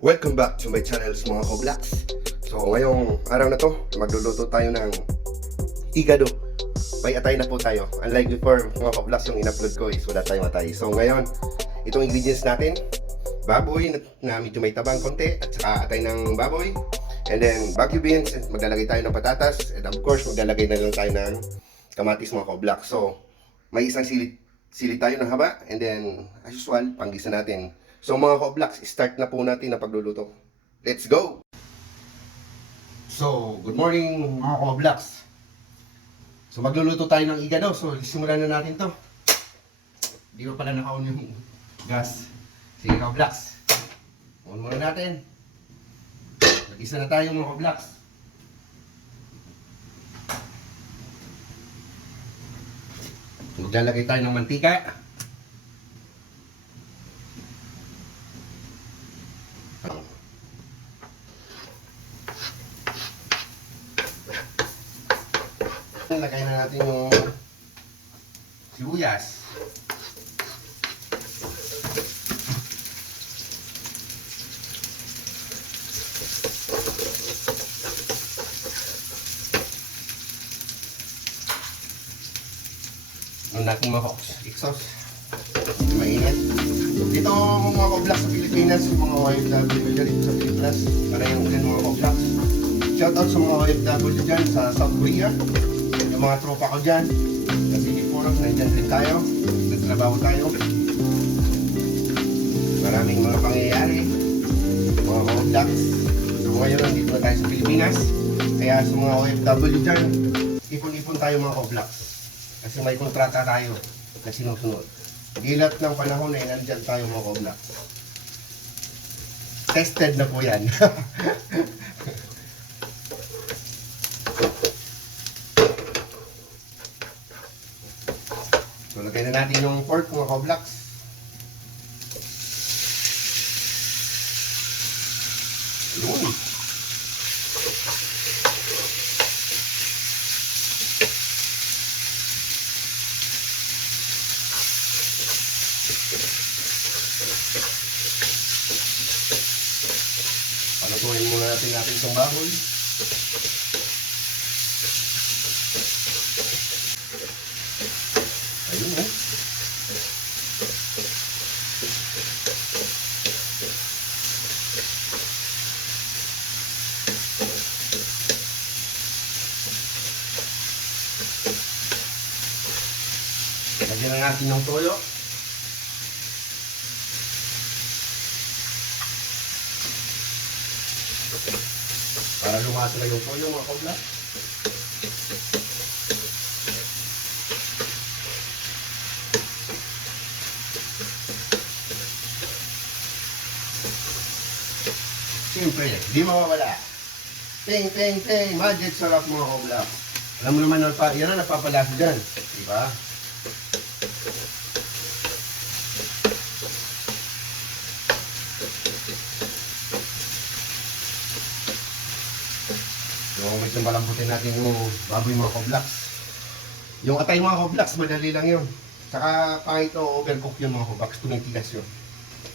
Welcome back to my channel mga Koblaks. So ngayong araw na to, magluluto tayo ng igado. May atay na po tayo. Unlike before mga Koblaks, yung in-upload ko is wala tayong atay. So ngayon, itong ingredients natin, baboy na medyo may tabang konti, at saka atay ng baboy. And then bagu beans, maglalagay tayo ng patatas. And of course, maglalagay na lang tayo ng kamatis mga Koblaks. So may isang sili tayo ng haba. And then as usual, panggisa natin. So mga Koblaks, start na po natin ang pagluluto. Let's go! So, good morning mga Koblaks. So magluluto tayo ng igado. So simulan na natin to. Di ba pala naka-on yung gas? Sige Koblaks, on muna natin. Nag-isa na tayo mga Koblaks. Maglalagay tayo ng mantika. Lagay na natin yung sibuyas. Ano natin mga exhaust. Mainit. Dito mga Koblaks sa Pilipinas, mga OFW dyan sa Pilipinas, para yung ulan mga Koblaks. Shoutout sa mga OFW dyan sa South Korea. Yung mga tropa ko dyan, kasi before, nandyan din tayo, nagtrabaho tayo. Maraming mga pangyayari, mga Koblaks. So ngayon, nandito na tayo sa Pilipinas. Kaya sa mga OFW dyan, ipon-ipon tayo mga Koblaks. Kasi may kontrata tayo na sinusunod. Gilat ng panahon ay nandyan tayo mga Koblaks. Tested na po yan. So, lagay na natin yung pork mga Koblaks. Yun. Palutuin muna natin itong baboy. Ayun eh. Lagyan na natin ng toyo. Para lumasa na yung toyo mga Koblaks. Siyempre, di mawawala. Ting, ting, ting. Magic sarap mga Koblaks. Alam mo naman, yan ang napapalasa dyan. Diba? So, medyo malambutin natin yung baboy mga Koblaks. Yung atay mga Koblaks, madali lang yun. Saka kahit overcook yun mga Koblaks, tumitigas yun.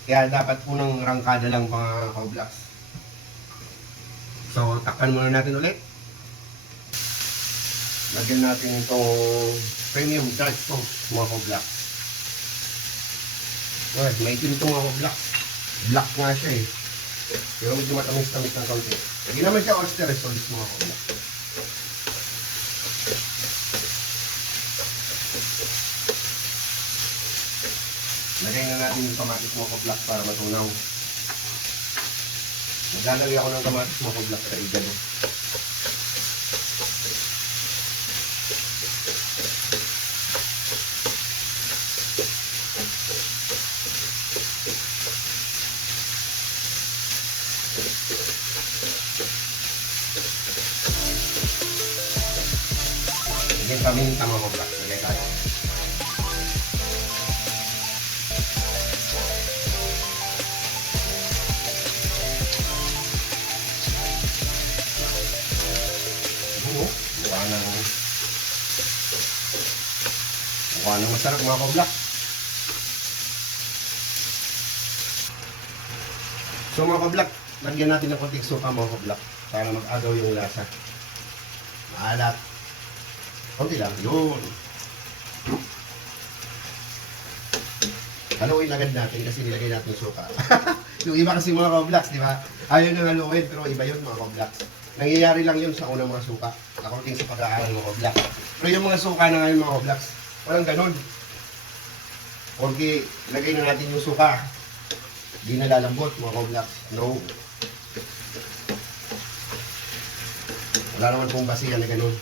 Kaya dapat unang rangkada lang mga Koblaks. So, takpan muna natin ulit. Lagyan natin itong premium dark sauce mga Koblaks. Alright, may itim ito mga Koblaks. Black nga siya eh. Pero medyo matamis-tamis ng kaunti. Hindi naman siya oyster sauce mga Koblaks. Lagay na natin yung kamatis mga Koblaks para matunaw. Naglalagay ako ng kamatis mga Koblaks sa igado. Lagyan kami ng mga Koblaks. Lagay tayo. Mukha nang masarap mga Koblaks. So mga kablak, lagyan natin ng konting suka mga kablak para mag-agaw yung lasa. Maalat. Konti lang. Yun. Haluin agad natin kasi nilagay natin yung suka. Yung iba kasi mga kablaks, di ba? Ayaw nang haluin pero iba yun mga kablaks. Nangyayari lang yun sa unang mga suka. According sa pag-aaral mga kablaks. Pero yung mga suka na ngayon mga kablaks, walang ganun. Porque lagay na natin yung suka. Di na lalambot mga kablaks. No. Wala naman pong basihan na ganun.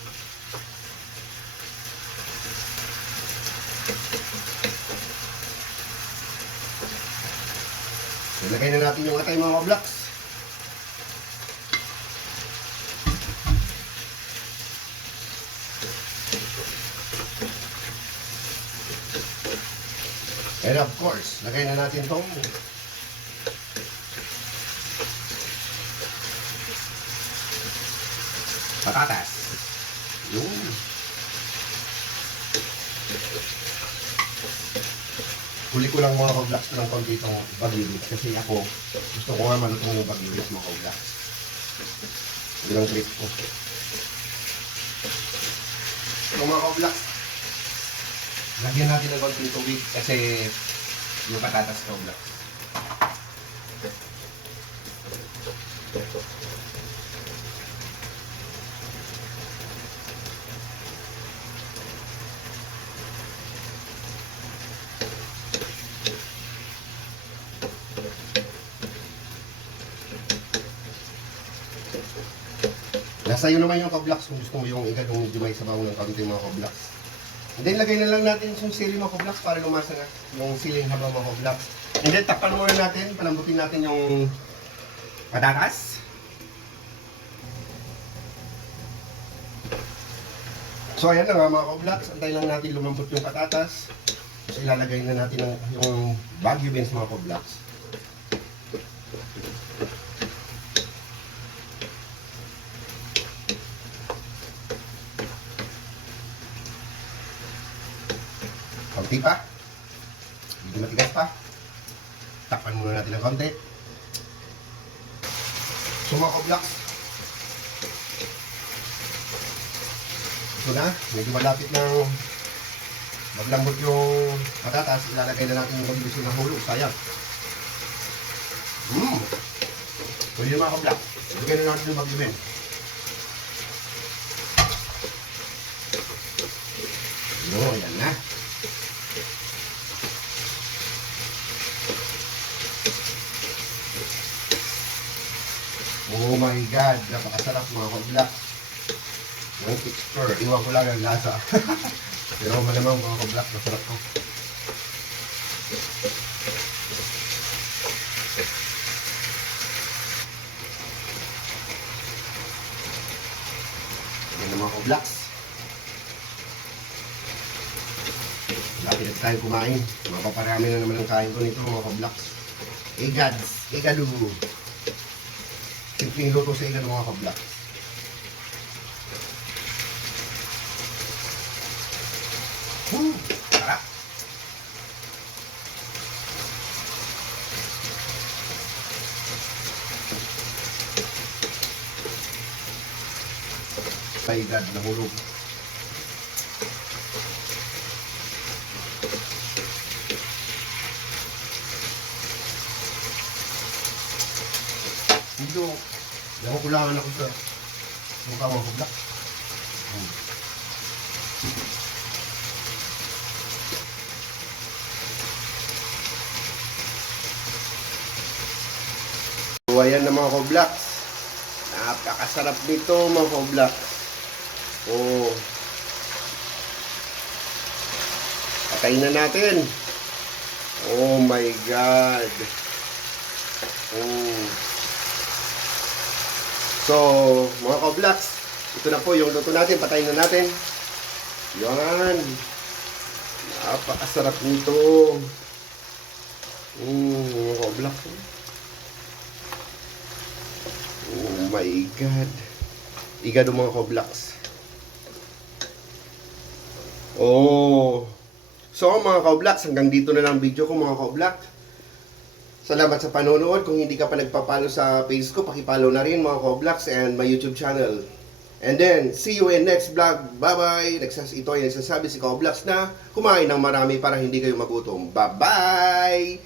Ilagay na natin yung atay mga kablaks. And of course, lagay na natin itong patatas. Yun. Huli ko lang mga kablaks ng konti itong bagilis kasi ako gusto ko nga malutong yung bagilis mga kablaks. Yun ang trip ko. So mga kablaks, lagyan natin ng konting tubig kasi yung patatas kablaks. Nasa iyo naman yung kablaks kung gusto mo yung igadong medyo may sabaw ng kaunti mga kablaks. And then lagay na lang natin yung sili mga kablaks para lumasa na yung siling habang mga kablaks. And then takpan muna natin, palambutin natin yung patatas. So ayan na nga mga kablaks, antay lang natin lumambot yung patatas. Tapos ilalagay na natin yung Baguio beans mga kablaks. Konti pa. Hindi matigas pa. Takpan muna natin ng konti. So mga kablaks, ito na. Medyo malapit ng maglambot yung patatas. Ilalagay na natin yung mabilis yung nahulog. Sayang. So yun mga kablaks. Ilagay na natin yung mag-imen. Yun, yan na. Oh my God, napakasarap mga kablaks. Yung texture, iwan ko lang ang lasa. Pero malamang mga kablaks, masarap ko. Yan na mga kablaks. Lagi na tayo kumain. Mapaparami na naman ang kain ko nito mga kablaks. Egads, egadu. Simpleng luto sa ilan mga kablak. Sarap. Paigad na hulog. Dito, nakukulangan ako sa mukha mga kablak. So ayan na mga kablak. Napakasarap nito mga kablak. Oh. Patayin na natin. Oh my God. Oh. So, mga kablaks, ito na po yung luto natin. Patayin na natin. Yan. Napakasarap nito. Mga kablaks. Oh my God. Igado mga kablaks. Oh. So mga kablaks, hanggang dito na lang video ko mga kablaks. Salamat sa panonood. Kung hindi ka pa nagpa-follow sa page ko, paki-follow na rin mga Koblax and my YouTube channel. And then, see you in next vlog. Bye-bye! Ito ay nagsasabi si Koblax na kumain ng marami para hindi kayo magutom. Bye-bye!